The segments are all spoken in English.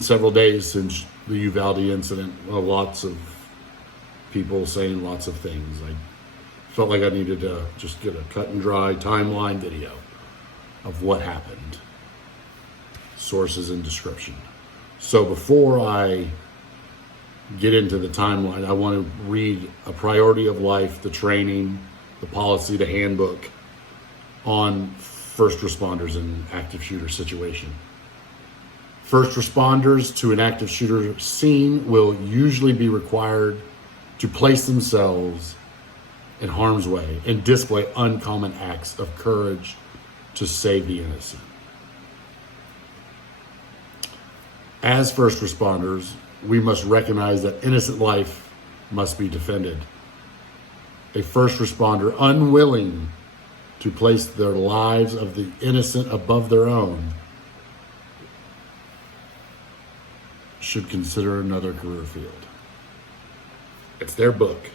Several days since the Uvalde incident. Lots of people saying lots of things. I felt like I needed to just get a cut and dry timeline video of what happened. Sources and description. So before I get into the timeline, I want to read a priority of life, the training, the policy, the handbook on first responders in active shooter situation. First responders to an active shooter scene will usually be required to place themselves in harm's way and display uncommon acts of courage to save the innocent. As first responders, we must recognize that innocent life must be defended. A first responder unwilling to place their lives of the innocent above their own should consider another career field. It's their book.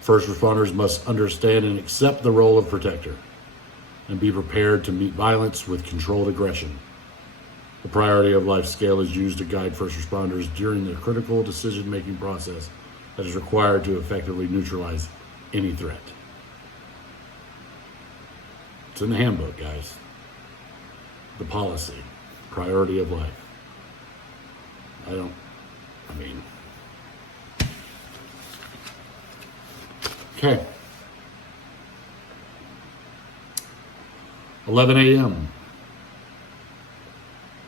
First responders must understand and accept the role of protector and be prepared to meet violence with controlled aggression. The priority of life scale is used to guide first responders during their critical decision-making process that is required to effectively neutralize any threat. It's in the handbook, guys. The policy. Priority of life. Okay. 11 a.m.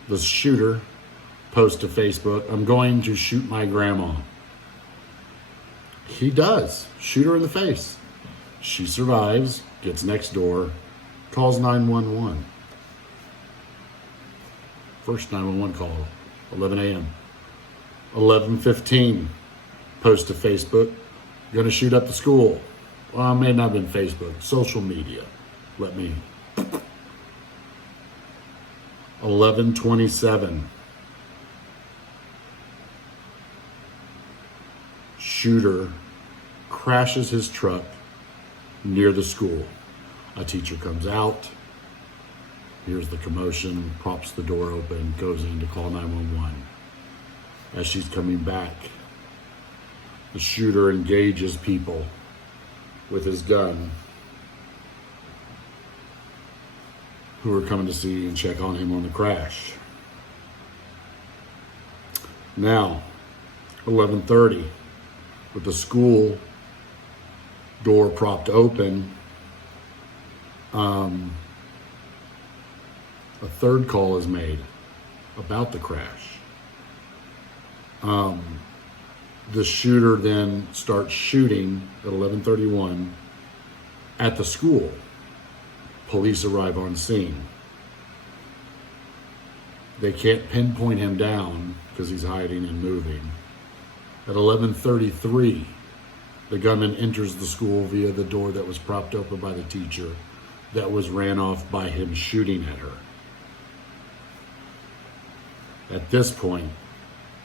The shooter posts to Facebook, "I'm going to shoot my grandma." He does. Shoot her in the face. She survives, gets next door, calls 911. First 911 call, 11 a.m. 11:15, post to Facebook, "Gonna shoot up the school." Well, it may not have been Facebook, social media. 11:27, shooter crashes his truck near the school. A teacher comes out. Here's the commotion, props the door open, goes in to call 911. As she's coming back, the shooter engages people with his gun who are coming to see and check on him on the crash. Now, 11:30, with the school door propped open, a third call is made about the crash. The shooter then starts shooting at 11:31 at the school. Police arrive on scene. They can't pinpoint him down because he's hiding and moving. At 11:33, the gunman enters the school via the door that was propped open by the teacher that was ran off by him shooting at her. At this point,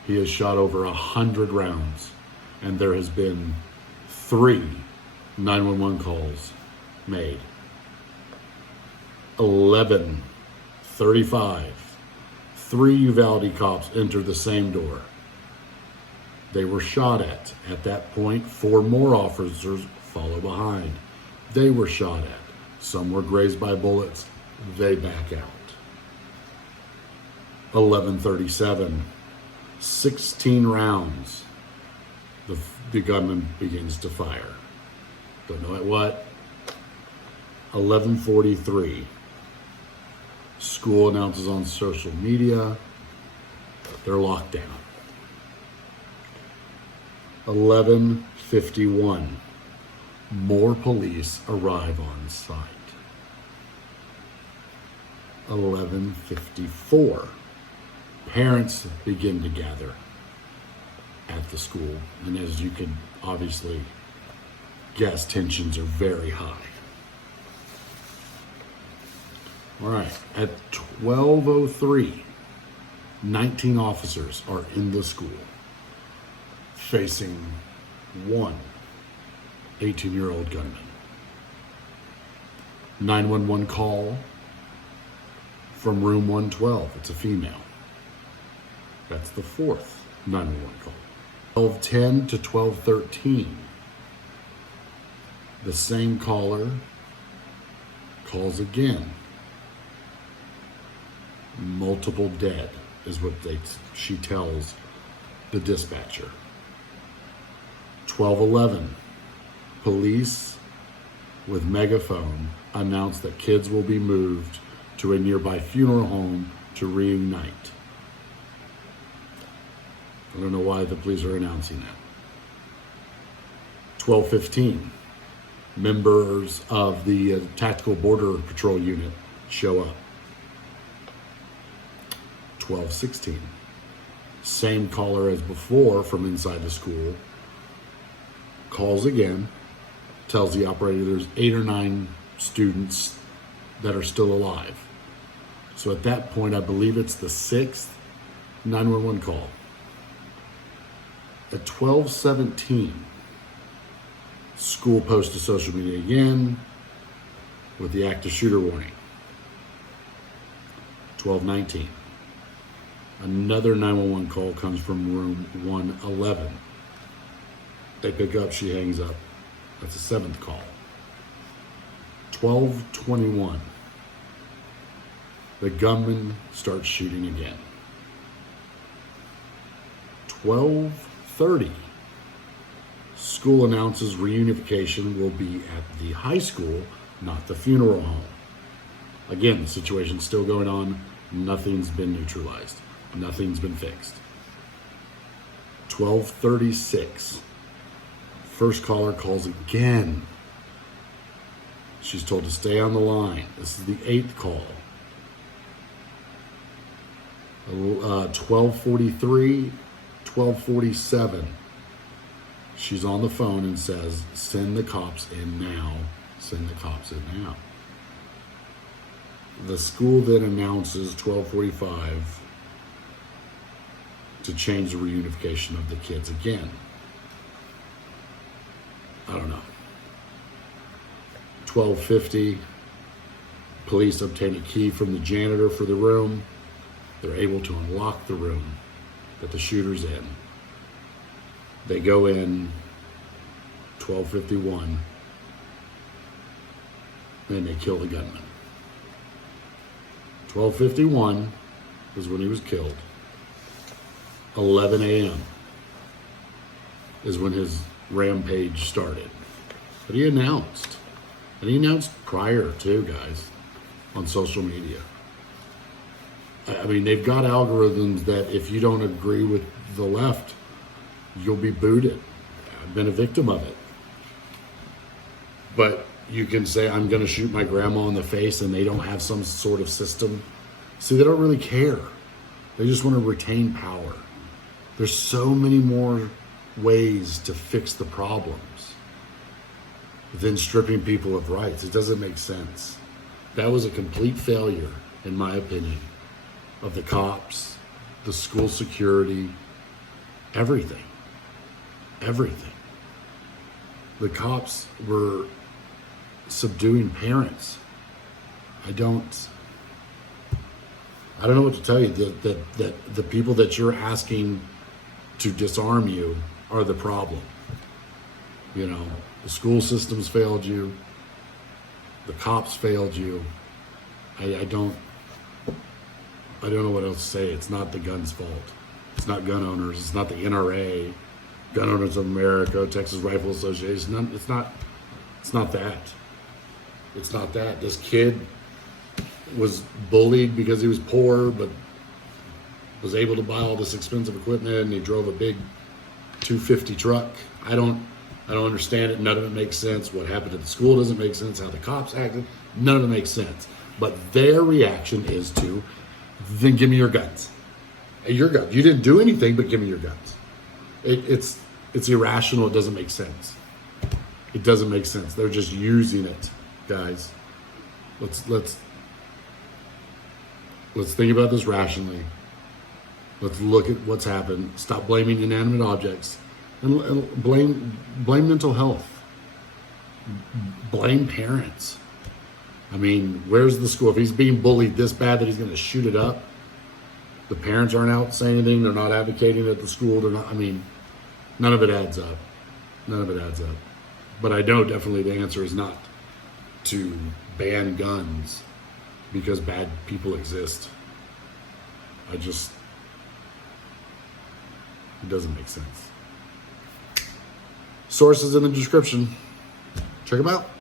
he has shot over 100 rounds, and there has been 3 911 calls made. 11:35, 3 Uvalde cops enter the same door. They were shot at. At that point, 4 more officers follow behind. They were shot at. Some were grazed by bullets. They back out. 11:37, 16 rounds. The gunman begins to fire. Don't know at what. 11:43, school announces on social media they're locked down. 11:51, more police arrive on site. 11:54, parents begin to gather at the school. And as you can obviously guess, tensions are very high. All right, at 12:03, 19 officers are in the school facing one 18-year-old gunman. 911 call from room 112. It's a female. That's the fourth 911 call. 1210 to 1213. The same caller calls again. Multiple dead is what she tells the dispatcher. 1211. Police with megaphone announce that kids will be moved to a nearby funeral home to reunite. I don't know why the police are announcing that. 1215. Members of the Tactical Border Patrol Unit show up. 1216. Same caller as before from inside the school calls again, tells the operator there's 8 or 9 students that are still alive. So at that point, I believe it's the 6th 911 call. At 1217, school posts to social media again with the active shooter warning. 1219, another 911 call comes from room 111. They pick up, she hangs up. That's the 7th call. 1221, the gunman starts shooting again. 1230, school announces reunification will be at the high school, not the funeral home. Again, the situation's still going on. Nothing's been neutralized. Nothing's been fixed. 1236, first caller calls again. She's told to stay on the line. This is the 8th call. 1243, 1247. She's on the phone and says, send the cops in now. Send the cops in now. The school then announces 1245 to change the reunification of the kids again. I don't know. 1250, police obtain a key from the janitor for the room. They're able to unlock the room that the shooter's in. They go in, 1251, and they kill the gunman. 1251 is when he was killed. 11 a.m. is when his rampage started. But he announced, and he announced prior too, guys, on social media. I mean, they've got algorithms that if you don't agree with the left, you'll be booted. I've been a victim of it. But you can say, I'm going to shoot my grandma in the face, and they don't have some sort of system. See, they don't really care. They just want to retain power. There's so many more ways to fix the problems than stripping people of rights. It doesn't make sense. That was a complete failure, in my opinion, of the cops, the school security, everything. Everything. The cops were subduing parents. I don't know what to tell you. That the people that you're asking to disarm you are the problem. You know, the school systems failed you. The cops failed you. I don't know what else to say. It's not the gun's fault. It's not gun owners. It's not the NRA, Gun Owners of America, Texas Rifle Association. It's not that. It's not that. This kid was bullied because he was poor, but was able to buy all this expensive equipment, and he drove a big 250 truck. I don't understand it. None of it makes sense. What happened at the school doesn't make sense. How the cops acted, none of it makes sense. But their reaction is to, then give me your guns. Your guns. You didn't do anything, but give me your guns. It's irrational. It doesn't make sense. It doesn't make sense. They're just using it, guys. Let's think about this rationally. Let's look at what's happened. Stop blaming inanimate objects, and blame mental health. Blame parents. I mean, where's the school? If he's being bullied this bad that he's going to shoot it up, the parents aren't out saying anything. They're not advocating at the school. They're not. I mean, none of it adds up. None of it adds up. But I know definitely the answer is not to ban guns because bad people exist. It doesn't make sense. Sources in the description. Check them out.